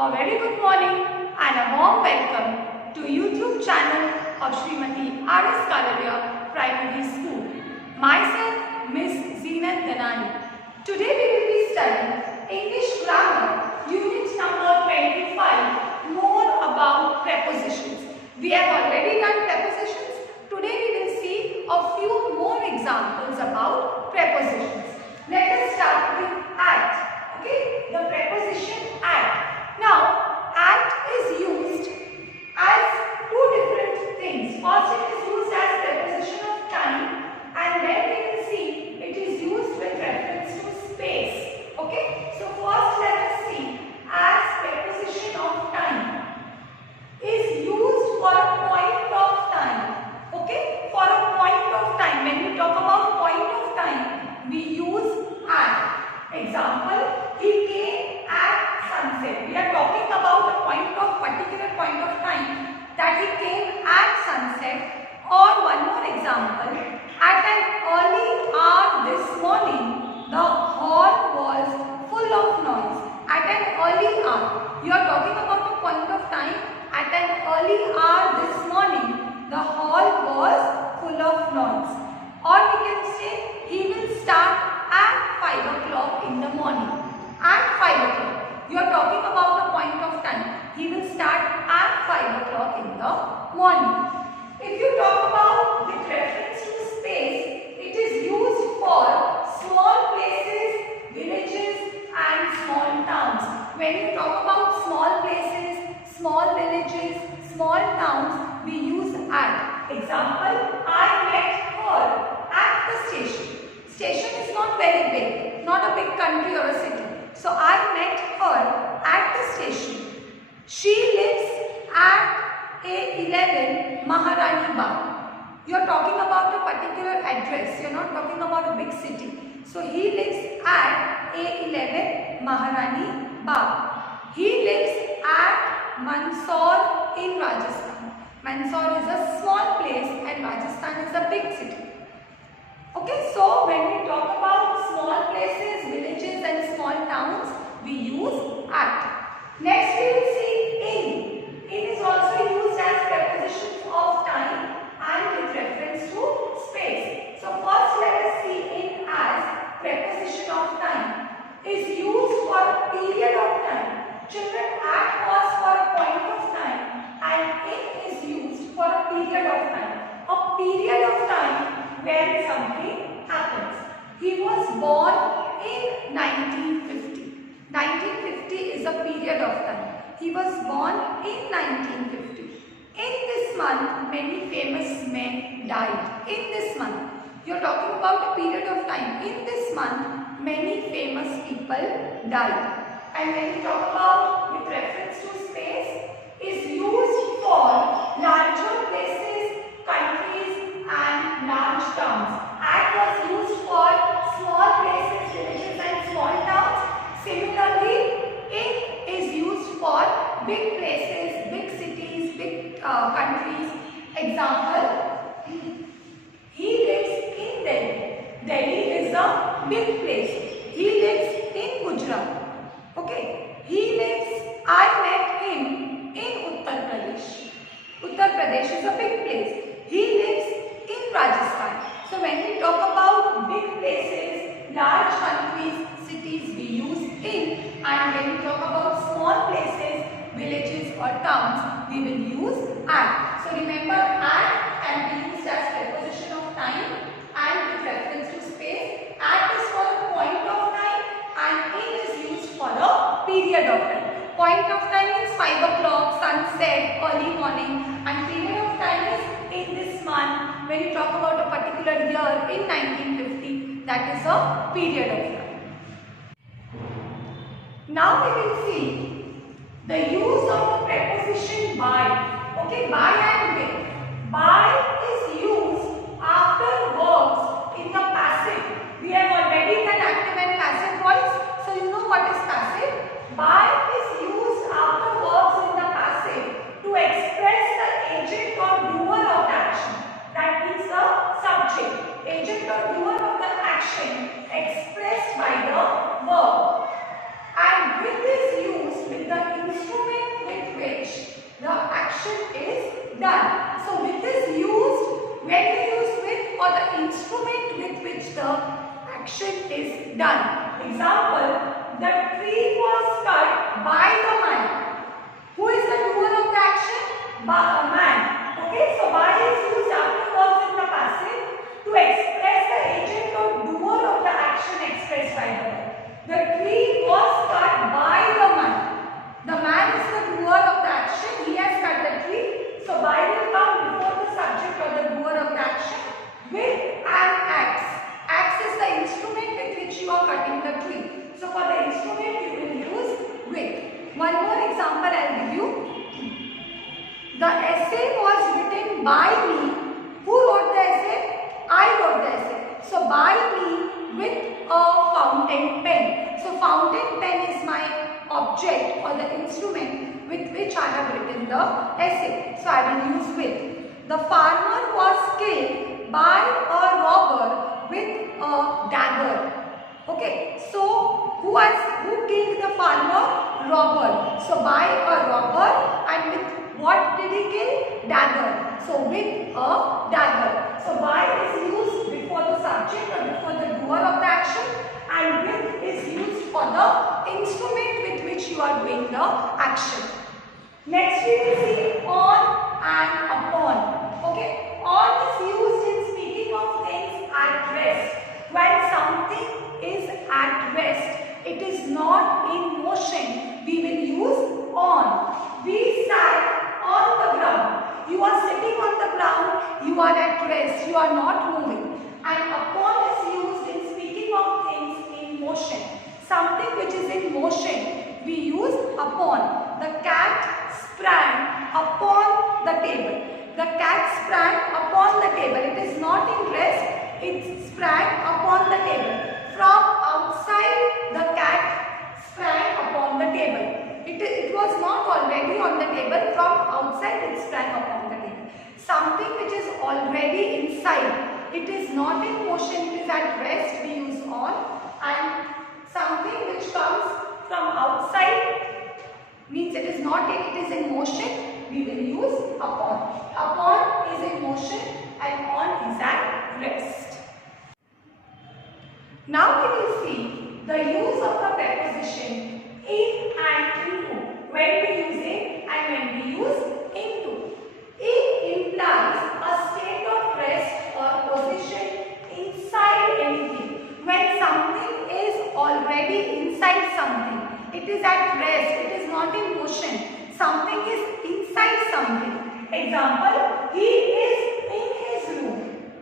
A very good morning and a warm welcome to YouTube channel of Srimati R.S. Kalaria Primary School. Myself, Miss Zeenat Danani. Today we will be studying English Grammar, Unit number 25, more about prepositions. We have already done prepositions. Today we will see a few more examples about prepositions. Let us start with at. Okay, the preposition at. Now, at is used as two different things. First, it is used as preposition of time, and then we will see it is used with reference to space. Okay, so first let us see as preposition of time is used for a point of time. Okay, for a point of time. When we talk about point of time, we use at. Example, he came at sunset. We are talking about a particular point of time that he came at sunset. Or one more example, at an early hour this morning, the hall was full of noise. At an early hour, you are talking about a point of time. At an early hour this morning, the hall was full of noise. Or we can say he will start at 5 o'clock in the morning. At 5 o'clock. You are talking about a point of time. He will start at 5 o'clock in the morning. If you talk about with reference to space, it is used for small places, villages and small towns. When you talk about small places, small villages, small towns, we use at. Example, I met her at the station. Station is not very big, not a big country or a city. So I met her at the station. She lives at A11 Maharani Bagh. You are talking about a particular address. You are not talking about a big city. So he lives at A11 Maharani Bagh. He lives at Mandsaur in Rajasthan. Mandsaur is a small place and Rajasthan is a big city. Okay, so when we talk about small places, villages and small towns, we use at. Next we will see in. In is also used as prepositions of time and with reference to space. So first let us see in as preposition of time. Is used for a period of time. Children, at was for a point of time and in is used for a period of time. A period of time when something happens. He was born in 1950. 1950 is a period of time. He was born in 1950. In this month, many famous men died. In this month, you are talking about a period of time. In this month, many famous people died. And when we talk about with reference to space, is used for larger places, countries and large towns. At was used for small places, villages and small towns. Similarly, in is used for big places, big cities, big countries. Example, he lives in Delhi. Delhi is a big place. He lives in Gujarat. Okay. He lives, I met him in Uttar Pradesh. Uttar Pradesh is a big place. He lives in Rajasthan. So when we talk about big places, large countries, cities, we use in. And when we talk about small places, villages or towns, we will use at. So remember, at can be used as preposition of time and with reference to space. At is for a point of time and in is used for a period of time. Point of time is 5 o'clock, sunset, early morning, and period of time is in this month. When you talk about a particular year in 1950, that is a period of time. Now we will see the use of the preposition by. Okay, by and with. By is used after verbs in the passive. We have already done active and passive voice, so you know what is passive. By is used after verbs in the passive to express the agent or doer of the action. That means the subject. Agent or doer of the action expressed by the verb. And with this used with the instrument action is done. Example, the tree was cut by the man. Who is the doer of the action? By a man. Okay, so by is used after verbs in the passive to express the agent or doer of the action expressed by the verb. The tree was cut by the man. The man is the doer of the action. He has cut the tree. So by will come before the subject or the doer of the action with an axe. Axe is the instrument with which you are cutting the tree. So for the instrument you will use with. One more example I will give you. The essay was written by me. Who wrote the essay? I wrote the essay. So by me with a fountain pen. So fountain pen is my object or the instrument with which I have written the essay. So I will use with. The farmer was killed by a robber with a dagger. Okay, so who killed the farmer? Robber. So by a robber, and with what did he kill? Dagger. So with a dagger. So by is used before the subject or before the doer of the action, and with is used for the instrument with which you are doing the action. Next we will see on and upon. Okay, on is used in speaking of things at rest. When something is at rest, it is not in motion, we will use on. We sat on the ground. You are sitting on the ground, you are at rest, you are not moving. And upon is used in speaking of things in motion. Something which is in motion, we use upon. The cat sprang upon the table. The cat sprang upon the table. It is not in rest, it sprang upon the table. From outside, the cat sprang upon the table. It was not already on the table. From outside, it sprang upon the table. Something which is already inside. It is not in motion, it is at rest, we use on. And something which comes from outside means it is not in, it is in motion, we will use upon. Upon is in motion and on is at rest. Now we will see the use of the preposition in and into. When we use in and when we use into. In implies a state of rest or position inside anything. When something is already inside something, it is at rest, it is not in motion. Something is inside something. Example, he is in his room.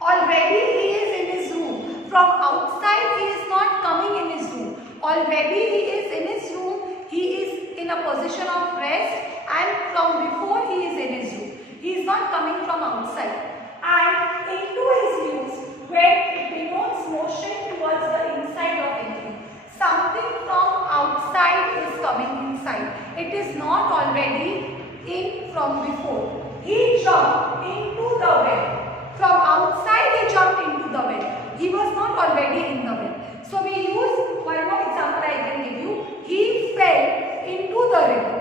Already he is in his room. From outside he is not coming in his room. Already he is in his room. He is in a position of rest, and from before he is in his room. He is not coming from outside. And into is used when it denotes motion towards the inside of anything. Something from outside is coming inside. It is not already in from before. He jumped into the well. From outside he jumped into the well. He was not already in the well. So we use one more example I can give you. He fell into the river.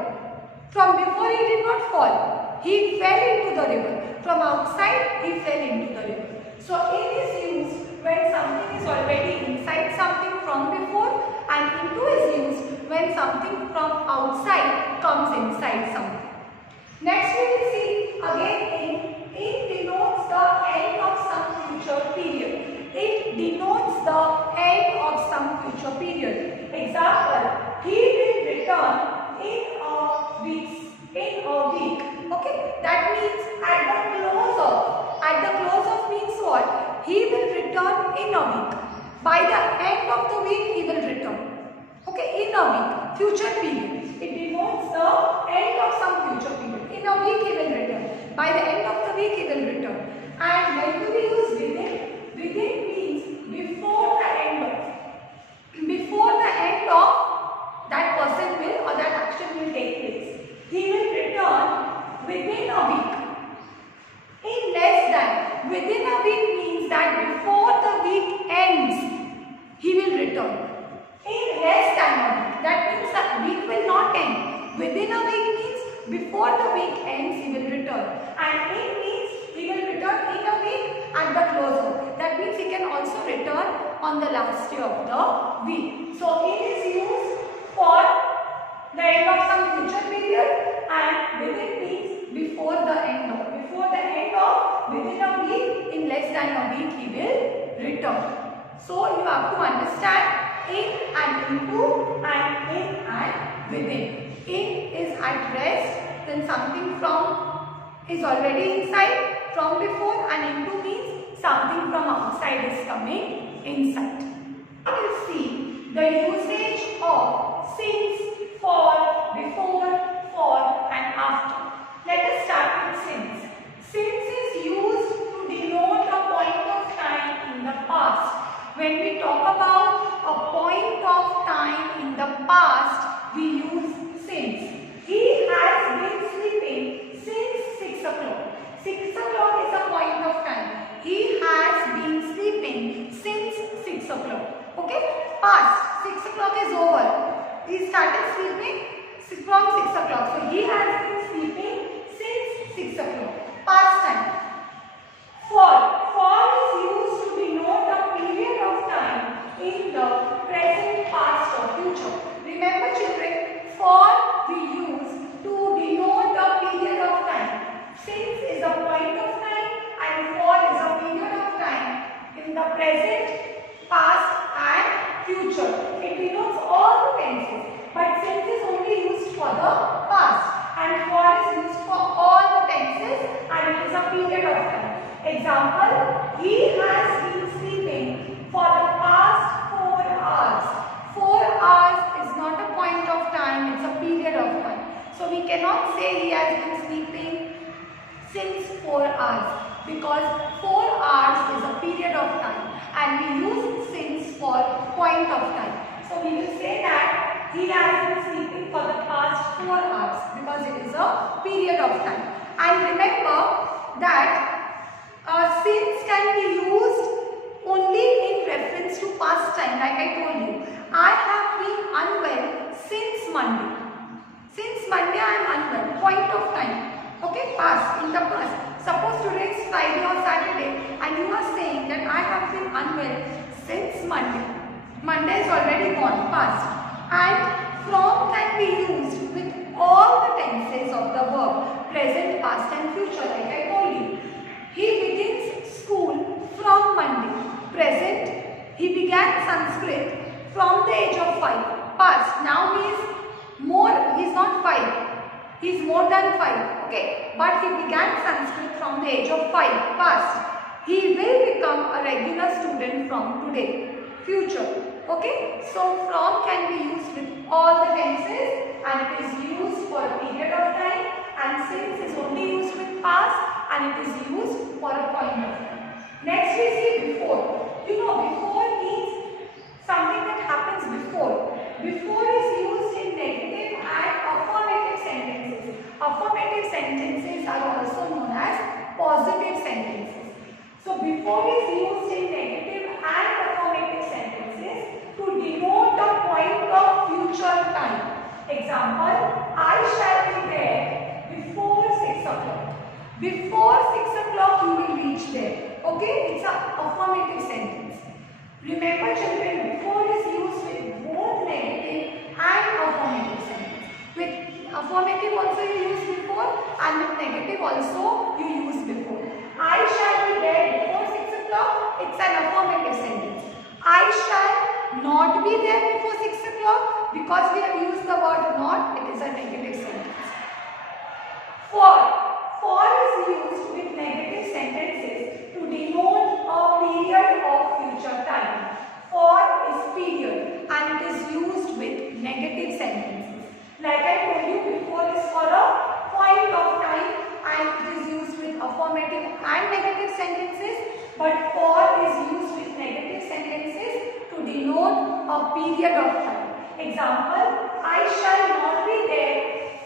From before he did not fall. He fell into the river. From outside he fell into the river. So in is used when something is already inside something from before, and into is used when something from outside comes inside something. Next we will see again in denotes the end of some future period. It denotes the end of some future period. Example, he will return in a week. Okay, that means at the close of means what? He will return in a week. By the end of the week he will return. Okay, in a week, future period. It denotes the end of some future period. In a week he will return. By the end of the week he will return. And when do we use within? Within means before the end of that person will or that action will take place. He will return within a week. In less than. Within a week means that before the week ends, he will return. In less than a week. That means the week will not end. Within a week means before the week ends, he will return. And in means he will return in a week at the close of it. That means he can also return on the last day of the week. So in is used for the end of some future period, and within means before the end of. Before the end of, within a week, in less than a week he will return. So you have to understand in and into and in and within. In is at rest, then something from is already inside from before, and into means something from outside is coming inside. We will see the usage of since, for, before, for and after. Let us start with since. Since is used to denote a point of time in the past. When we talk about a point of time in the past, we use since. He has been sleeping since 6 o'clock. 6 o'clock is a point of time. He has been sleeping since 6 o'clock. Okay? Past. 6 o'clock is over. He started sleeping from 6 o'clock. So he has been sleeping since 6 o'clock. Past time. For is used to denote a period of time in the present, past or future. Remember children, for we use to denote a period of time. Since is a point of time and for is a period of time in the present, past and future. It denotes all the tenses, but since is only used for the past and for is used for all the tenses, and it is a period of time. Example, he has been sleeping for the past 4 hours. 4 hours is not a point of time, it's a period of time. So we cannot say he has been sleeping since 4 hours, because 4 hours is a period of time and we use since for point of time. So we will say that he has been sleeping for the past 4 hours because it is a period of time. And remember that since can be used only in reference to past time. Like I told you, I have been unwell since Monday. Since Monday I am unwell. Point of time. Okay, past, in the past. Suppose today is Friday or Saturday and you are saying that I have been unwell since Monday. Monday is already gone, past. And from can be used with all the tenses of the verb, present, past and future, like I told you. He begins school from Monday. Present, he began Sanskrit from the age of 5. Past, now he is not 5. He is more than 5. Okay, but he began Sanskrit from the age of 5. Past, he will become a regular student from today. Future. Okay, so from can be used with all the tenses and it is used for a period of time, and since is only used with past and it is used for a point of time. Next we see before. You know, before means something that happens before. Before is used in negative and affirmative sentences. Affirmative sentences are also known as positive sentences. So before is used in negative and affirmative sentences to denote a point of future time. Example, I shall be there before 6 o'clock. Before 6 o'clock you will reach there. Okay, it's an affirmative sentence. Remember children, before is used with both negative and affirmative sentence. With affirmative also you use before and with negative also you use before. I shall be there before 6 o'clock, it's an affirmative sentence. I shall not be there before 6 o'clock, because we have used the word not, it is a negative sentence. For is used with negative sentences to denote a period of future time. For is period and it is used with negative sentences. Like I told you, before is for a point of time and it is used with affirmative and negative sentences, but for is used with negative sentences to denote a period of time. Example, I shall not be there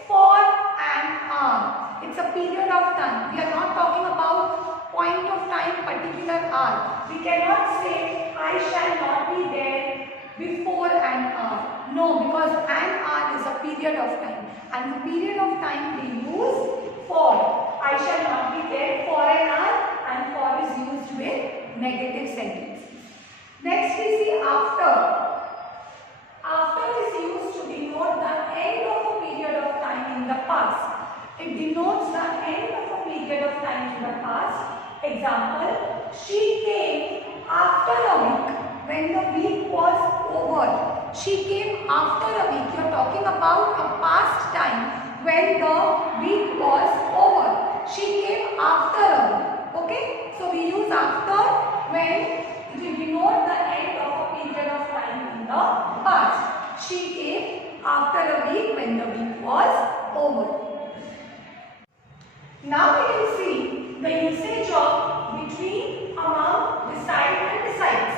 for an hour. It's a period of time. We are not talking about point of time, particular hour. We cannot say I shall not be there before an hour. No, because an hour is a period of time. And the period of time we use for. I shall not be there for an hour, and for is used with negative sentence. Next we see after. After is used to denote the end of a period of time in the past. It denotes the end of a period of time in the past. Example, she came after a week when the week was over. She came after a week. You are talking about a past time when the week was over. She came after a week. Okay? So we use after when to denote the end of a period of time in the past. She came after a week when the week was over. Now we can see the usage of between, among, beside and besides.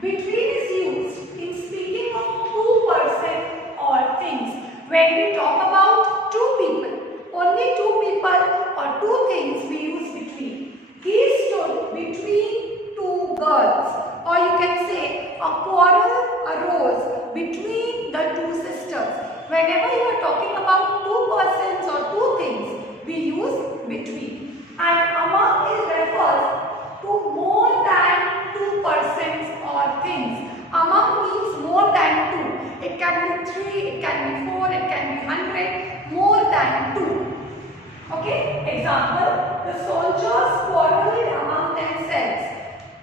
Between is used in speaking of two persons or things. When we talk about two people, only two people or two things we use between. He stood between two girls, or you can say a quarrel arose between the two sisters. Whenever you are talking about two persons or two things, we use between. And among is refers to more than two persons or things. Among means more than two. It can be 3, it can be 4, it can be 100, more than 2. Okay? Example, the soldiers quarreled among themselves.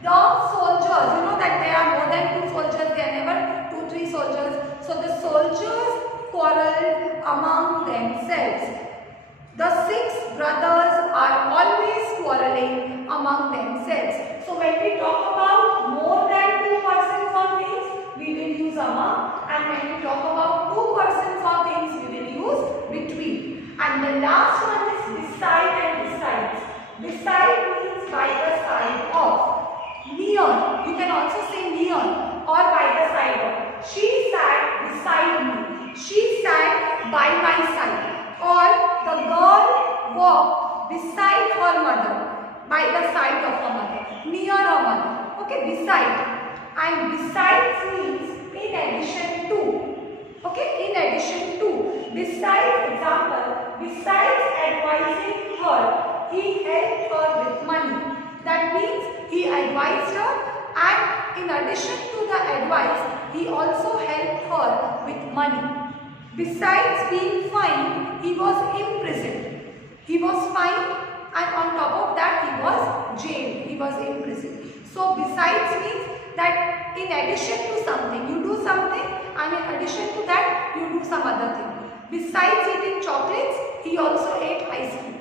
The soldiers, you know that there are more than 2 soldiers, there are never 2, 3 soldiers. So the soldiers quarreled among themselves. The 6 brothers are always quarreling among themselves. So when we talk about more than 2 persons or things, we will use among, and when we talk about 2 persons or things, we will use between. And the last one is beside and besides. Beside means by the side of. Near, you can also say near or by the side of. She sat beside me. She sat by my side. Or the girl walked beside her mother, by the side of her mother, near her mother. Okay, beside. And besides means in addition to. Okay, in addition to. Besides, example, besides advising her, he helped her with money. That means he advised her, and in addition to the advice, he also helped her with money. Besides being fined, he was imprisoned. He was fined, and on top of that he was jailed. He was imprisoned. So besides means that in addition to something, you do something, and in addition to that you do some other thing. Besides eating chocolates, he also ate ice cream.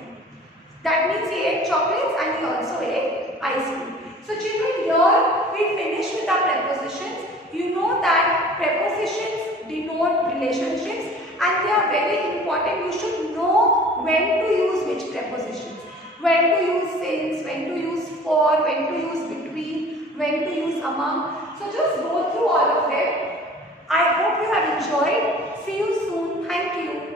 That means he ate chocolates and he also ate ice cream. So children, here we finish with our prepositions. You know that prepositions denote relationships, and they are very important. You should know when to use which prepositions. When to use since, when to use for, when to use between, when to use among. So just go through all of them. I hope you have enjoyed. See you soon. Thank you.